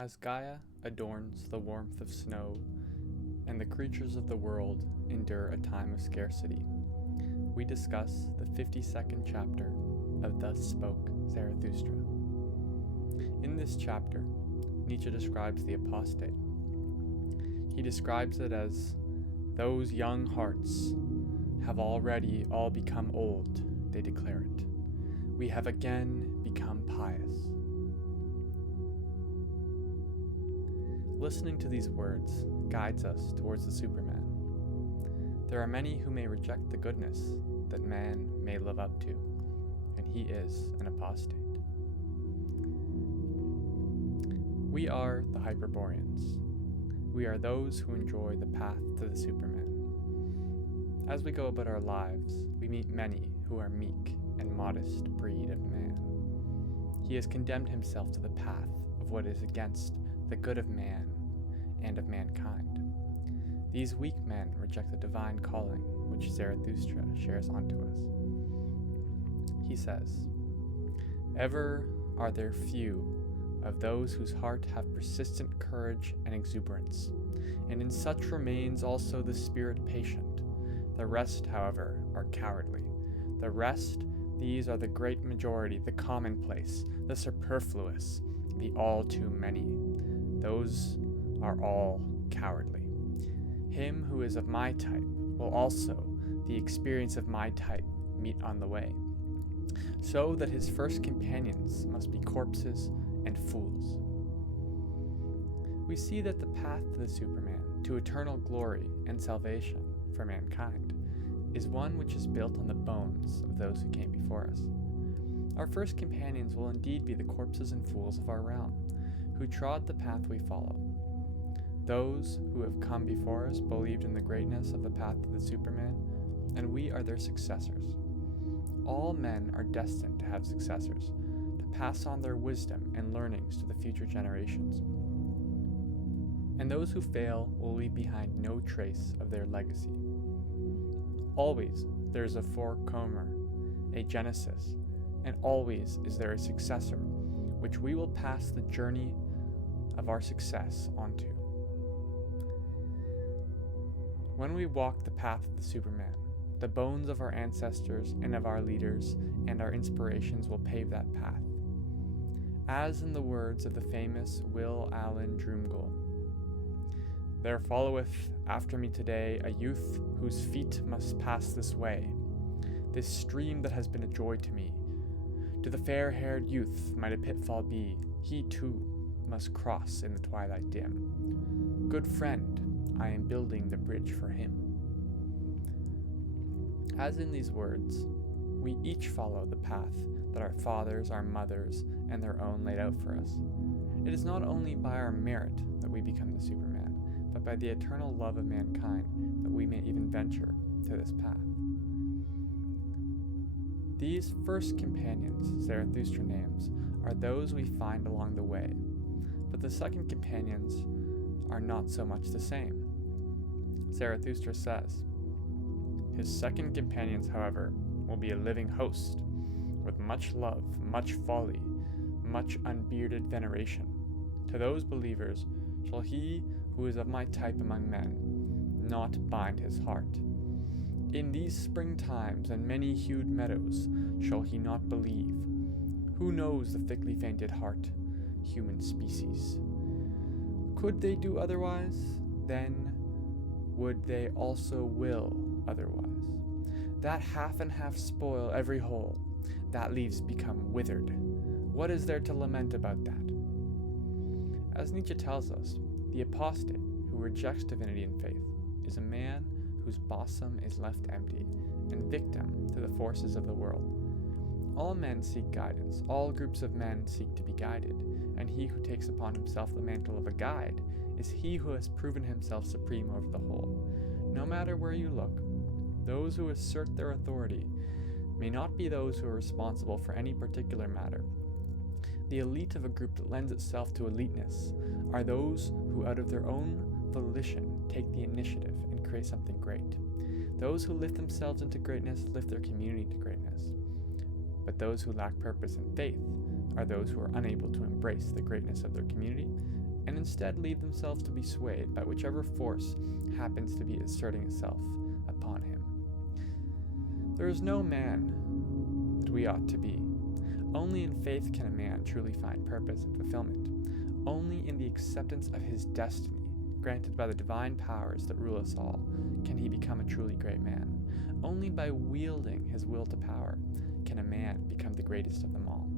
As Gaia adorns the warmth of snow, and the creatures of the world endure a time of scarcity, we discuss the 52nd chapter of Thus Spoke Zarathustra. In this chapter, Nietzsche describes the apostate. He describes it as, "Those young hearts have already all become old," they declare it. "We have again become pious." Listening to these words guides us towards the Superman. There are many who may reject the goodness that man may live up to, and he is an apostate. We are the Hyperboreans. We are those who enjoy the path to the Superman. As we go about our lives, we meet many who are meek and modest breed of man. He has condemned himself to the path of what is against the good of man and of mankind. These weak men reject the divine calling which Zarathustra shares onto us. He says, "Ever are there few of those whose heart have persistent courage and exuberance, and in such remains also the spirit patient. The rest, however, are cowardly. The rest, these are the great majority, the commonplace, the superfluous, the all too many. Those are all cowardly. Him who is of my type will also the experience of my type meet on the way, so that his first companions must be corpses and fools." We see that the path to the Superman, to eternal glory and salvation for mankind, is one which is built on the bones of those who came before us. Our first companions will indeed be the corpses and fools of our realm, who trod the path we follow. Those who have come before us believed in the greatness of the path to the Superman, and we are their successors. All men are destined to have successors, to pass on their wisdom and learnings to the future generations. And those who fail will leave behind no trace of their legacy. Always there is a forecomer, a genesis, and always is there a successor, which we will pass the journey of our success onto. When we walk the path of the Superman, the bones of our ancestors and of our leaders and our inspirations will pave that path. As in the words of the famous Will Allen Drumgoole, "There followeth after me today a youth whose feet must pass this way, this stream that has been a joy to me. To the fair-haired youth might a pitfall be, he too must cross in the twilight dim. Good friend, I am building the bridge for him." As in these words, we each follow the path that our fathers, our mothers, and their own laid out for us. It is not only by our merit that we become the Superman, but by the eternal love of mankind that we may even venture to this path. These first companions Zarathustra names are those we find along the way, but the second companions are not so much the same. Zarathustra says, "His second companions, however, will be a living host, with much love, much folly, much unbearded veneration. To those believers shall he who is of my type among men not bind his heart. In these spring times and many-hued meadows shall he not believe. Who knows the thickly fainted heart, human species? Could they do otherwise? Then would they also will otherwise. That half and half spoil every whole, that leaves become withered. What is there to lament about that?" As Nietzsche tells us, the apostate who rejects divinity and faith is a man whose bosom is left empty and victim to the forces of the world. All men seek guidance, all groups of men seek to be guided, and he who takes upon himself the mantle of a guide is he who has proven himself supreme over the whole. No matter where you look, those who assert their authority may not be those who are responsible for any particular matter. The elite of a group that lends itself to eliteness are those who out of their own volition take the initiative and create something great. Those who lift themselves into greatness lift their community to greatness. But those who lack purpose and faith are those who are unable to embrace the greatness of their community instead leave themselves to be swayed by whichever force happens to be asserting itself upon him. There is no man that we ought to be. Only in faith can a man truly find purpose and fulfillment. Only in the acceptance of his destiny, granted by the divine powers that rule us all, can he become a truly great man. Only by wielding his will to power can a man become the greatest of them all.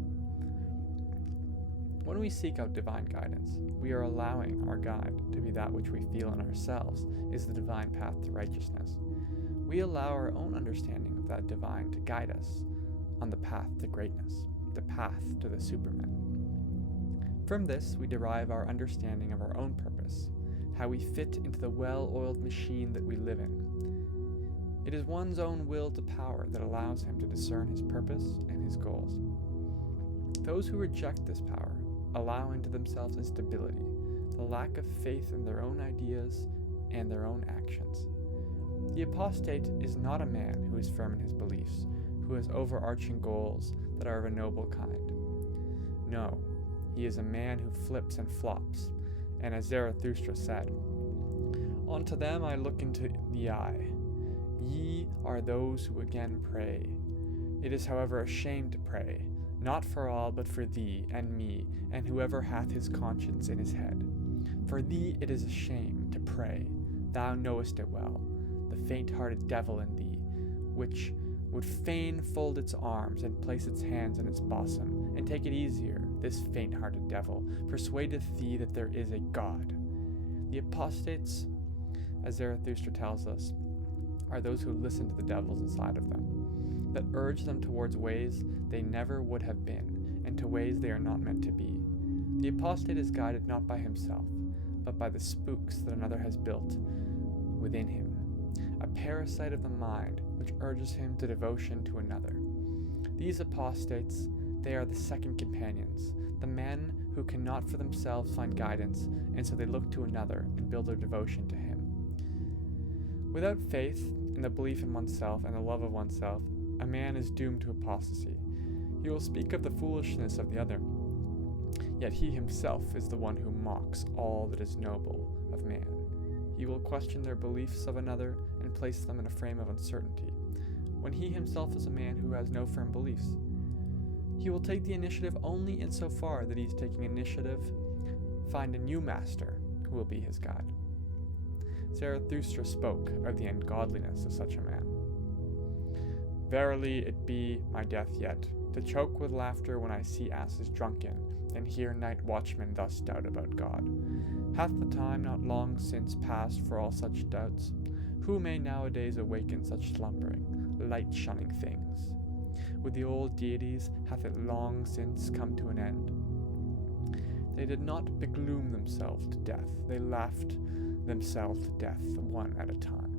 When we seek out divine guidance, we are allowing our guide to be that which we feel in ourselves is the divine path to righteousness. We allow our own understanding of that divine to guide us on the path to greatness, the path to the Superman. From this, we derive our understanding of our own purpose, how we fit into the well-oiled machine that we live in. It is one's own will to power that allows him to discern his purpose and his goals. Those who reject this power allow into themselves instability, the lack of faith in their own ideas and their own actions. The apostate is not a man who is firm in his beliefs, who has overarching goals that are of a noble kind. No, he is a man who flips and flops, and as Zarathustra said, "Unto them I look into the eye. Ye are those who again pray. It is, however, a shame to pray, not for all, but for thee and me, and whoever hath his conscience in his head. For thee it is a shame to pray, thou knowest it well, the faint-hearted devil in thee, which would fain fold its arms and place its hands in its bosom, and take it easier, this faint-hearted devil, persuadeth thee that there is a God." The apostates, as Zarathustra tells us, are those who listen to the devils inside of them, that urge them towards ways they never would have been, and to ways they are not meant to be. The apostate is guided not by himself, but by the spooks that another has built within him, a parasite of the mind which urges him to devotion to another. These apostates, they are the second companions, the men who cannot for themselves find guidance, and so they look to another and build their devotion to him. Without faith in the belief in oneself and the love of oneself, a man is doomed to apostasy. He will speak of the foolishness of the other, yet he himself is the one who mocks all that is noble of man. He will question their beliefs of another and place them in a frame of uncertainty, when he himself is a man who has no firm beliefs. He will take the initiative only insofar that he is taking initiative, find a new master who will be his guide. Zarathustra spoke of the ungodliness of such a man. "Verily it be my death yet, to choke with laughter when I see asses drunken, and hear night watchmen thus doubt about God. Hath the time not long since passed for all such doubts? Who may nowadays awaken such slumbering, light-shunning things? With the old deities hath it long since come to an end. They did not begloom themselves to death, they laughed themselves to death one at a time."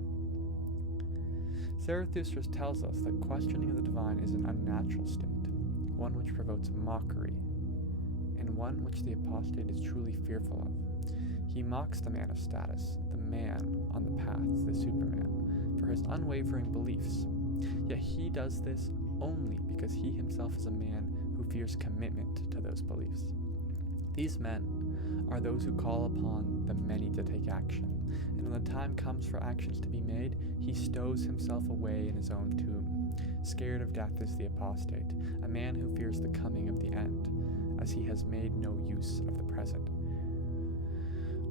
Zarathustra tells us that questioning of the divine is an unnatural state, one which provokes mockery, and one which the apostate is truly fearful of. He mocks the man of status, the man on the path to the Superman, for his unwavering beliefs. Yet he does this only because he himself is a man who fears commitment to those beliefs. These men are those who call upon the many to take action, and when the time comes for actions to be made, he stows himself away in his own tomb. Scared of death is the apostate, a man who fears the coming of the end, as he has made no use of the present.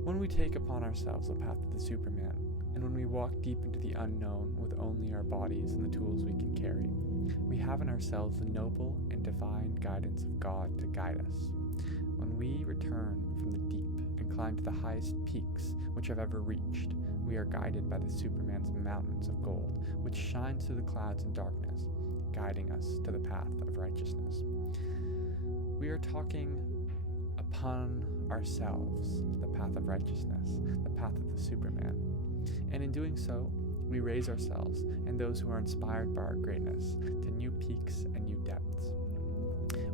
When we take upon ourselves the path of the Superman, and when we walk deep into the unknown with only our bodies and the tools we can carry, we have in ourselves the noble and divine guidance of God to guide us. When we return from the deep and climb to the highest peaks which have ever reached, we are guided by the Superman's mountains of gold, which shines through the clouds and darkness, guiding us to the path of righteousness. We are talking upon ourselves the path of righteousness, the path of the Superman. And in doing so, we raise ourselves and those who are inspired by our greatness to new peaks and new depths.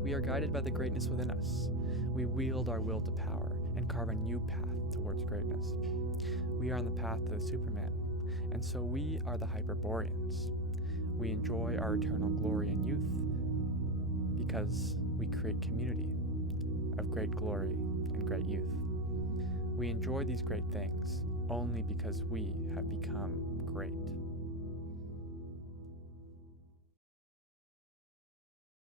We are guided by the greatness within us. We wield our will to power and carve a new path towards greatness. We are on the path to the Superman, and so we are the Hyperboreans. We enjoy our eternal glory and youth because we create community of great glory and great youth. We enjoy these great things only because we have become great.